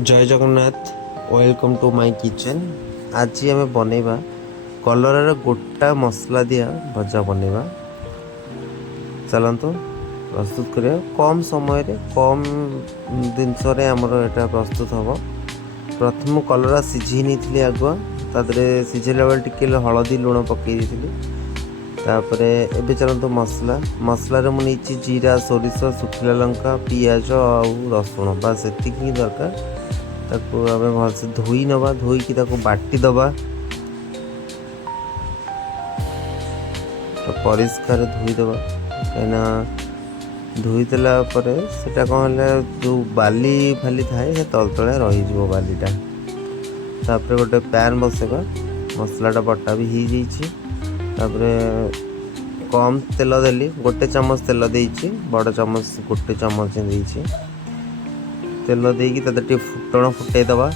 जय Jagannath. Welcome to my kitchen. आज आम बनैबा कलरार गोटा मसला दिया भजा बनैबा। चलतु प्रस्तुत करिया कम समय रे कम जिनस आमर एटा प्रस्तुत हम। प्रथम कलरा सिझी नहीं आगुआ तादरे सिझेला बेले टिके हलदी लुण पकई दी। तापर एबे चलतु मसला मसलार मुझे जीरा सोरिष सुखिला लंका पियाज आउ रसुण बास एति दरकार। ताको आम भलसे धोई नवा धोईकी ताको बाटी दबा तो परिष्कार धोईदबा कहीं धोईदेला सेटा कौन है जो बाली फाली थाए से तल तले रही बालीटा। तापर गोटे पैन बसेगा मसलाटा बटा भी हो जाइए। कम तेल देली गोटे चामच तेल देइछि बड़ चामच गोटे चामच देइछि तेल देकी ताते टे फुटण फुटै दबा।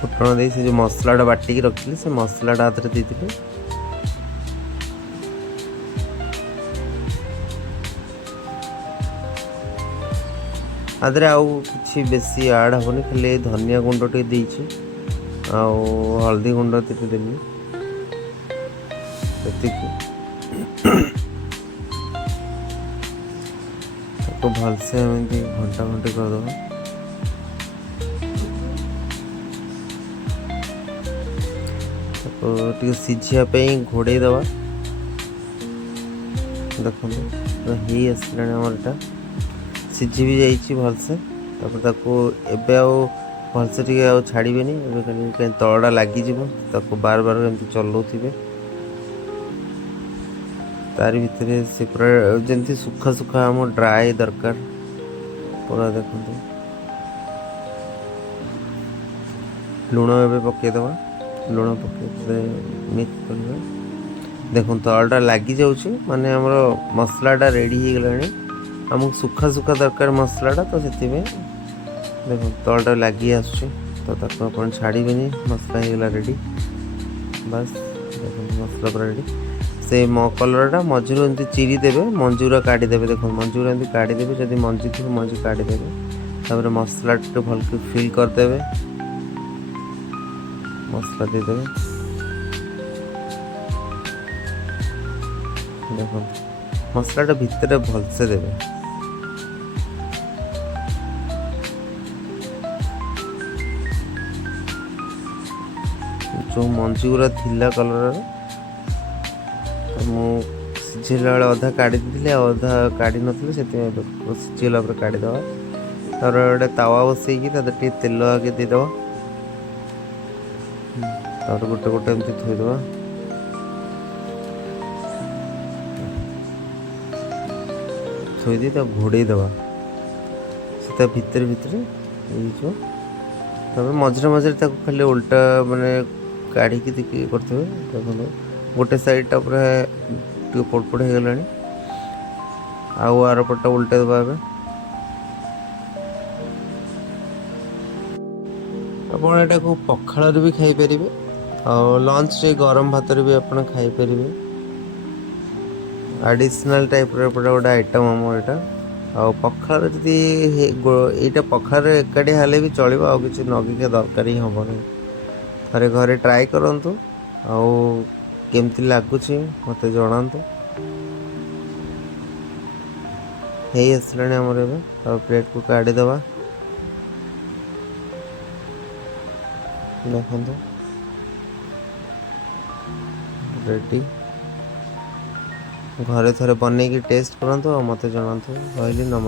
फुटण दे से जो मसलाटा बाटिकी रखिली से मसलाटा हाथ में देइथिले। आदरे आउ किछि बेसी ऐड होनी खाली धनिया गुंड टे देइछि आउ हल्दी गुंड टे देली तो भलसे एमती घंटा घंटे करदे तो सिझापी घोड़े दबा। देखो ही आसला आमरटा सिझी भी जाइए भलसे। एबे भलसे टे छाड़बेनि कहीं तलटा लगिज बार बार एमती चलाउे तार भितर से पूरा जमी सुखा सुखा आम ड्राए दरकार पूरा। देखो लुण एवं पकईदबा लुण पकई मिक्स कर देखो तलटा लगी जाऊँ माने आमर मसलाटा रेडी हो गलानी। आमको सुखा सुखा दरकार मसलाटा तो से देखो तलटा लगी आसुची तो आप छाड़बेनि मसला होगा रेडी बस। देखो मसला पूरा रेडी से कलरटा मझीर एमती चिरी देवे मंजूरा काढ़ीदेवे। देखो मंजूरा एमती काढ़ीदेवे जब मंजी थी मंजी काढ़ीदेवे। तापर मसला भल के फिल करदेवे मसला देदेवे। देखो मसलाटा भितर भलसे देवे जो मंजी गुरा थिला कलर सिझेला बेले अधा काढ़ी दी अधा काढ़ी नी से सिझेला काढ़ीदे। तार गोटे तावा बसैकी टे तेल आगे देदे तार गोटे गोटे एमती थोईदे थोईदी घोड़े दबा से भितर भितर मझे मझे खाली उल्टा माने काढ़ी देखिए करते। देखो गोटे साइडटा पूरा पड़पड़ हो गला आउ आर पटा उल्टे दबा। आपटा को पखाल भी खाई पारे और लंच रे गरम भात भी आप खाई पारे एडिशनल टाइप गोटे आइटम आम यहाँ पखाल जी यहाँ पखाल एकाठी हेल्ले भी चलो आ कि नगिका दरकार ही हम नहीं। थे घरे ट्राए करूँ आउ केमती लगुच मत जनातु। हे आसला आमर ए प्लेट को काढ़ीदबा। देखो रेडी घरे थे बनई टेस्ट करूँ मत जनातु। कहली नमस्कार।